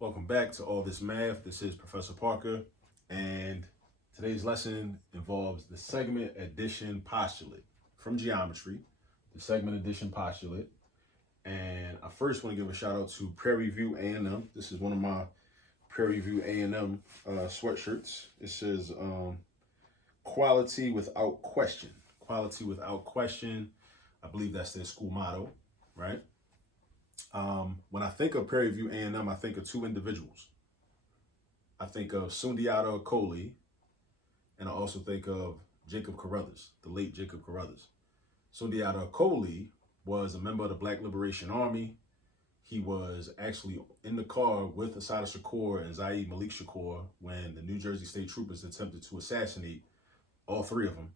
Welcome back to All This Math. This is Professor Parker, and today's lesson involves the segment addition postulate from geometry, the segment addition postulate. And I first want to give a shout out to Prairie View A&M. This is one of my Prairie View A&M sweatshirts. It says quality without question. Quality without question. I believe that's their school motto, right? When I think of Prairie View A&M, I think of two individuals. I think of Sundiata Acoli, and I also think of Jacob Carruthers, the late Jacob Carruthers. Sundiata Acoli was a member of the Black Liberation Army. He was actually in the car with Assata Shakur and Zaid Malik Shakur when the New Jersey State Troopers attempted to assassinate all three of them.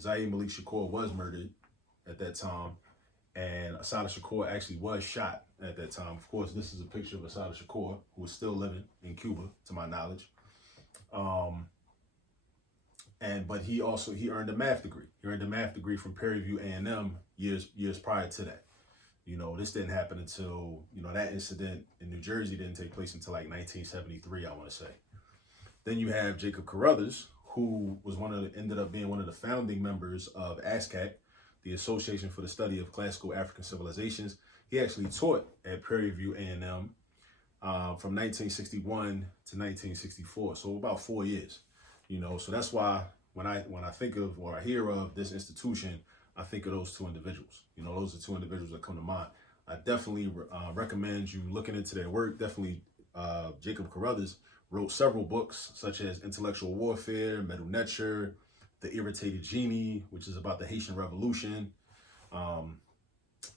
Zaid Malik Shakur was murdered at that time, and Assata Shakur actually was shot at that time. Of course, this is a picture of Assata Shakur, who is still living in Cuba, to my knowledge. But he earned a math degree. He earned a math degree from Prairie View A&M years prior to that. This didn't happen until, that incident in New Jersey didn't take place until like 1973, I want to say. Then you have Jacob Carruthers, who was ended up being one of the founding members of ASCAC, the Association for the Study of Classical African Civilizations. He actually taught at Prairie View A&M from 1961 to 1964, so about 4 years. So that's why when I think of or I hear of this institution, I think of those two individuals. Those are two individuals that come to mind. I definitely recommend you looking into their work. Definitely, Jacob Carruthers wrote several books such as Intellectual Warfare, Medu Neter, The Irritated Genie, which is about the Haitian Revolution.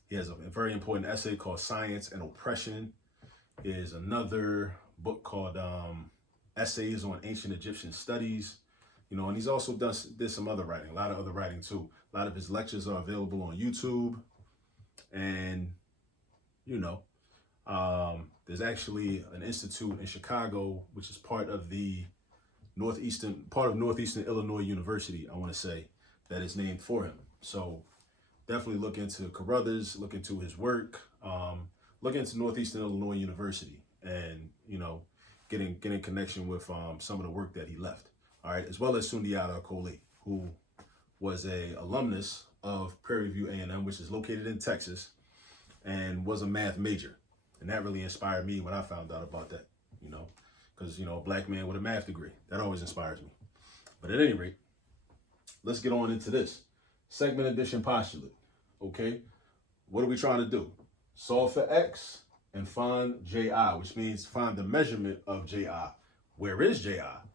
He has a very important essay called Science and Oppression. There's another book called Essays on Ancient Egyptian Studies. And he's also did some other writing, a lot of other writing too. A lot of his lectures are available on YouTube. And, there's actually an institute in Chicago, which is part of Northeastern Illinois University, I want to say, that is named for him. So definitely look into Carruthers, look into his work, look into Northeastern Illinois University, and, get in connection with some of the work that he left. All right, as well as Sundiata Acoli, who was a alumnus of Prairie View A&M, which is located in Texas, and was a math major. And that really inspired me when I found out about that, because, a black man with a math degree, that always inspires me. But at any rate, let's get on into this segment addition postulate, okay? What are we trying to do? Solve for X and find JI, which means find the measurement of JI. Where is JI?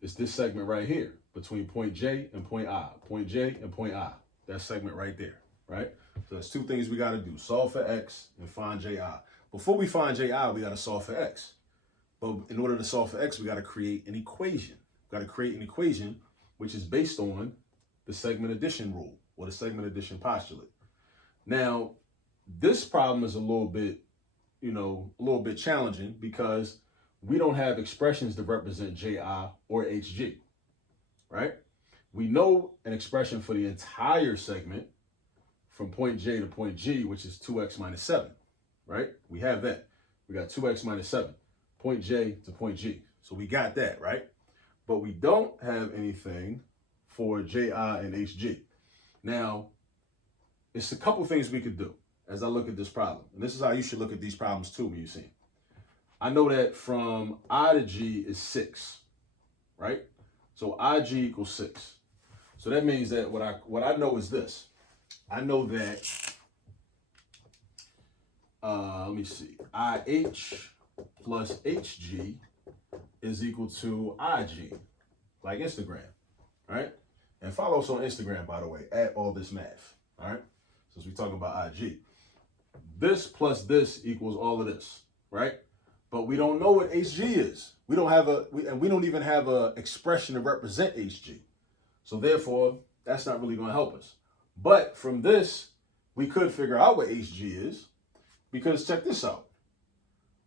It's this segment right here between point J and point I. Point J and point I. That segment right there, right? So there's two things we got to do. Solve for X and find JI. Before we find JI, we got to solve for X. But in order to solve for X, we got to create an equation. We got to create an equation which is based on the segment addition rule or the segment addition postulate. Now, this problem is a little bit challenging because we don't have expressions that represent JI or HG, right? We know an expression for the entire segment from point J to point G, which is 2x minus 7, right? We have that. We got 2x minus 7, point J to point G. So we got that, right? But we don't have anything for JI and HG. Now, it's a couple things we could do as I look at this problem. And this is how you should look at these problems too when you see them. I know that from I to G is 6, right? So IG equals 6. So that means that what I know is this. I know that, let me see, IH plus HG is equal to IG, like Instagram, right? And follow us on Instagram, by the way, at All This Math, all right? Since we're talking about IG. This plus this equals all of this, right? But we don't know what HG is. We don't have we don't even have a expression to represent HG. So therefore, that's not really going to help us. But from this, we could figure out what HG is, because check this out.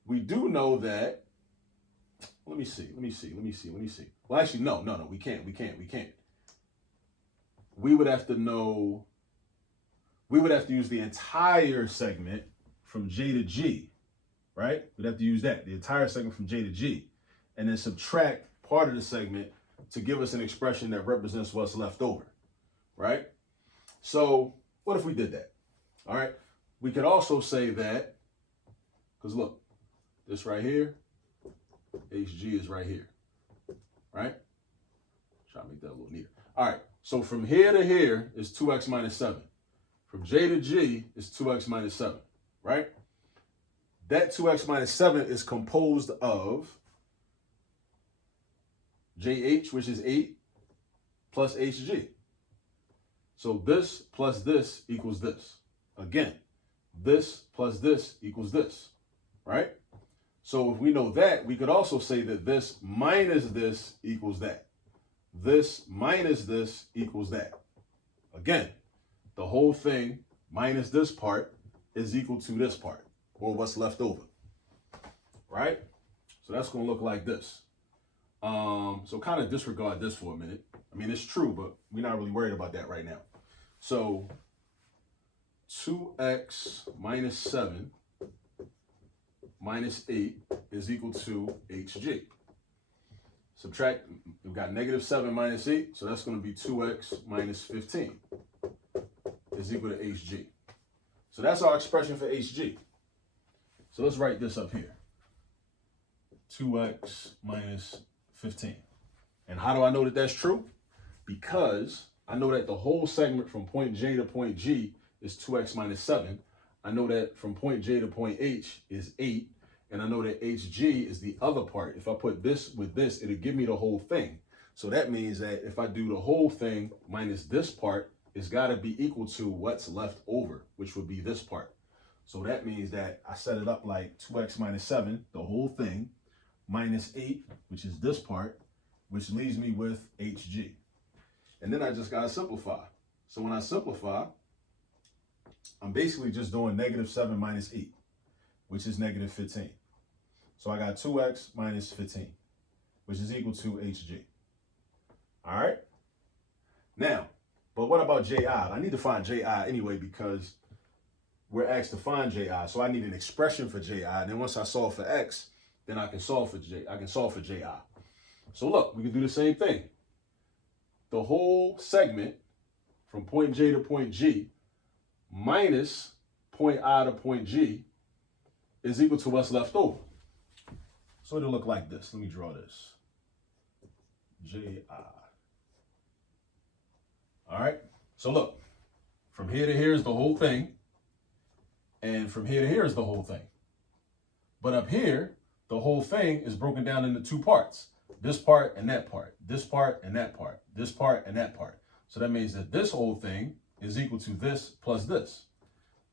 We do know that, let me see. Well, actually, no, we can't. We would have to use the entire segment from J to G, right? We'd have to use that, the entire segment from J to G, and then subtract part of the segment to give us an expression that represents what's left over, right? So what if we did that? All right. We could also say that, because look, this right here, HG is right here, right? Try to make that a little neater. All right. So from here to here is 2x minus 7. From J to G is 2x minus 7, right? That 2x minus 7 is composed of JH, which is 8, plus HG. So this plus this equals this. Again, this plus this equals this, right? So if we know that, we could also say that this minus this equals that. This minus this equals that. Again, the whole thing minus this part is equal to this part, or what's left over, right? So that's going to look like this. So kind of disregard this for a minute. I mean, it's true, but we're not really worried about that right now. So 2x minus 7 minus 8 is equal to HG. Subtract, we've got negative 7 minus 8, so that's going to be 2x minus 15 is equal to HG. So that's our expression for HG. So let's write this up here. 2x minus 15. And how do I know that that's true? Because I know that the whole segment from point J to point G is 2x minus 7. I know that from point J to point H is 8. And I know that HG is the other part. If I put this with this, it'll give me the whole thing. So that means that if I do the whole thing minus this part, it's got to be equal to what's left over, which would be this part. So that means that I set it up like 2x minus 7, the whole thing, minus 8, which is this part, which leaves me with HG. And then I just got to simplify. So when I simplify, I'm basically just doing negative 7 minus 8, which is negative 15. So I got 2x minus 15, which is equal to HG. All right. Now, but what about JI? I need to find JI anyway because we're asked to find JI. So I need an expression for JI. And then once I solve for X, then I can solve for JI. So look, we can do the same thing. The whole segment from point J to point G minus point I to point G is equal to what's left over. So it'll look like this. Let me draw this. JI. All right. So look, from here to here is the whole thing. And from here to here is the whole thing. But up here, the whole thing is broken down into two parts. This part and that part. This part and that part. This part and that part. So that means that this whole thing is equal to this plus this.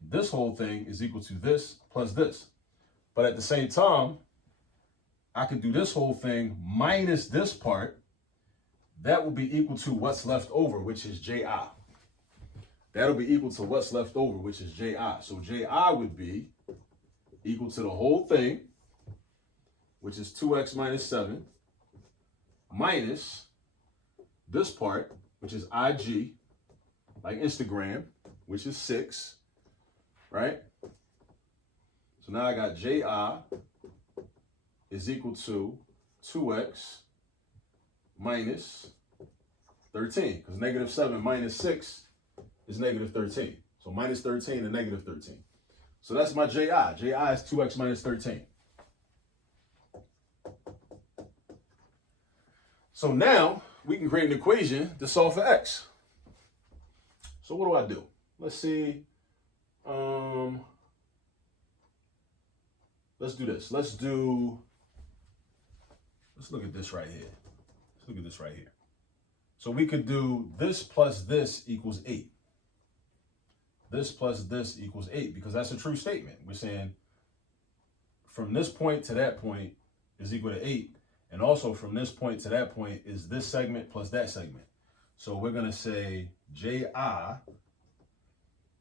This whole thing is equal to this plus this. But at the same time, I could do this whole thing minus this part. That will be equal to what's left over, which is JI. That'll be equal to what's left over, which is JI. So JI would be equal to the whole thing, which is 2x minus 7, minus this part, which is IG, like Instagram, which is 6, right? So now I got JI is equal to 2x minus 13, because negative 7 minus 6 is negative 13. So minus 13 and negative 13. So that's my JI. JI is 2x minus 13. So now we can create an equation to solve for x. So what do? Let's see. Let's do this. Let's look at this right here. Let's look at this right here. So we could do this plus this equals 8. This plus this equals 8 because that's a true statement. We're saying from this point to that point is equal to 8. And also from this point to that point is this segment plus that segment. So we're going to say JI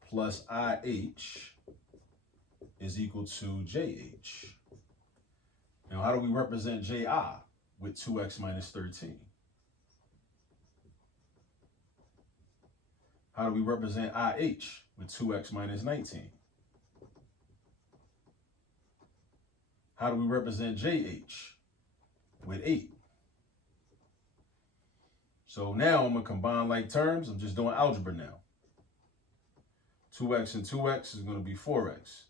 plus IH is equal to JH. Now, how do we represent JI with 2x minus 13? How do we represent IH with 2x minus 19? how do we represent JH? With 8. So now I'm going to combine like terms. I'm just doing algebra now. 2x and 2x is going to be 4x.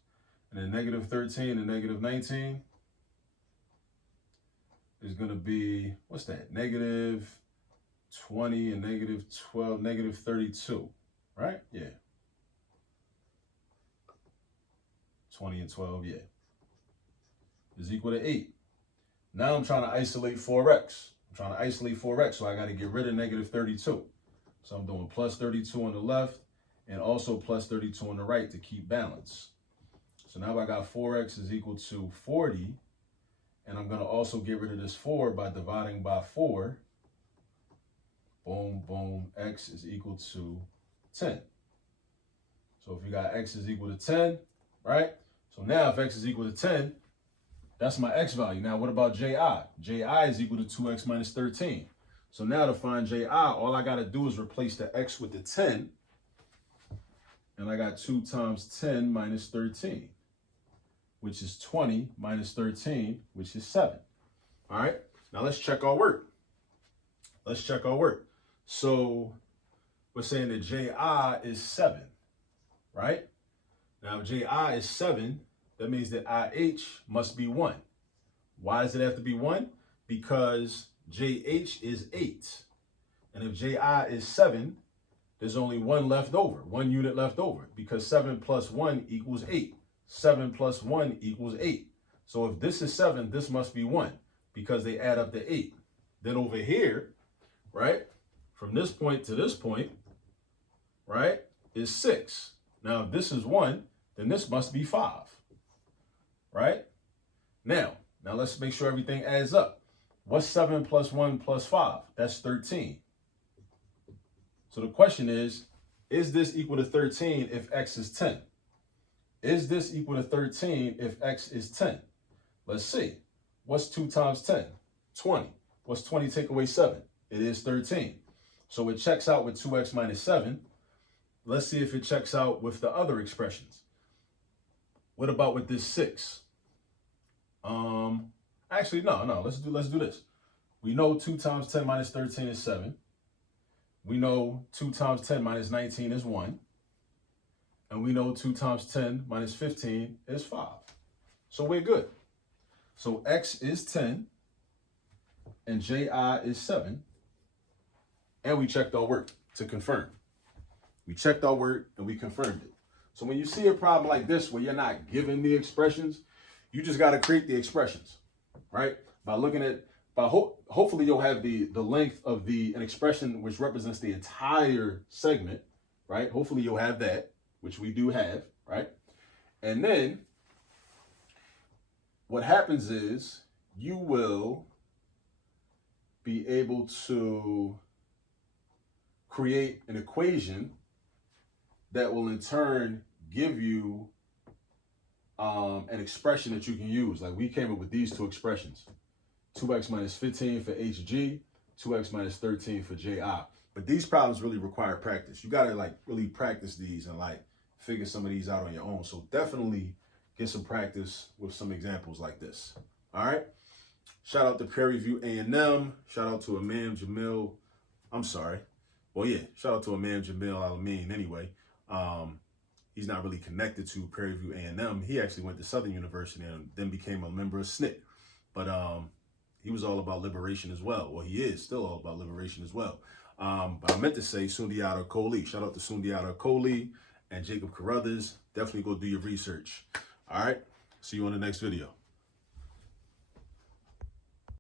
And then negative 13 and negative 19 is going to be, what's that? Negative 20 and negative 12, negative 32, right? Yeah. 20 and 12, yeah. Is equal to 8. Now I'm trying to isolate 4x. I'm trying to isolate 4x, so I got to get rid of negative 32. So I'm doing plus 32 on the left and also plus 32 on the right to keep balance. So now I got 4x is equal to 40. And I'm going to also get rid of this 4 by dividing by 4. Boom, boom, x is equal to 10. So if you got x is equal to 10, right? So now if x is equal to 10, that's my x value. Now what about ji? Ji is equal to 2x minus 13. So now to find ji, all I got to do is replace the x with the 10. And I got 2 times 10 minus 13. Which is 20 minus 13, which is 7. All right, now let's check our work. Let's check our work. So we're saying that ji is 7, right? Now, if ji is 7, that means that ih must be 1. Why does it have to be 1? Because jh is 8. And if ji is 7, there's only 1 left over, 1 unit left over, because 7 plus 1 equals 8. 7 plus 1 equals 8. So if this is 7, this must be 1 because they add up to 8. Then over here, right, from this point to this point, right, is 6. Now, if this is 1, then this must be 5, right? Now let's make sure everything adds up. What's 7 plus 1 plus 5? That's 13. So the question is this equal to 13 if x is 10? Is this equal to 13 if x is 10? Let's see. What's 2 times 10? 20. What's 20 take away 7? It is 13. So it checks out with 2x minus 7. Let's see if it checks out with the other expressions. What about with this 6? Actually, no. Let's do this. We know 2 times 10 minus 13 is 7. We know 2 times 10 minus 19 is 1. And we know 2 times 10 minus 15 is 5. So we're good. So x is 10 and ji is 7. And we checked our work to confirm. We checked our work and we confirmed it. So when you see a problem like this where you're not given the expressions, you just got to create the expressions, right? By looking at, hopefully you'll have the length of an expression which represents the entire segment, right? Hopefully you'll have that, which we do have, right? And then what happens is you will be able to create an equation that will in turn give you an expression that you can use. Like we came up with these two expressions, 2x minus 15 for hg, 2x minus 13 for ji. But these problems really require practice. You got to like really practice these and like figure some of these out on your own. So definitely get some practice with some examples like this. All right. Shout out to Prairie View A&M. Shout out to Imam Jamil. I'm sorry. Well, yeah. Shout out to Imam Jamil Al-Amin anyway. He's not really connected to Prairie View A&M. He actually went to Southern University and then became a member of SNCC. But he was all about liberation as well. Well, he is still all about liberation as well. But I meant to say Sundiata Kohli. Shout out to Sundiata Kohli and Jacob Carruthers. Definitely go do your research. All right. See you on the next video.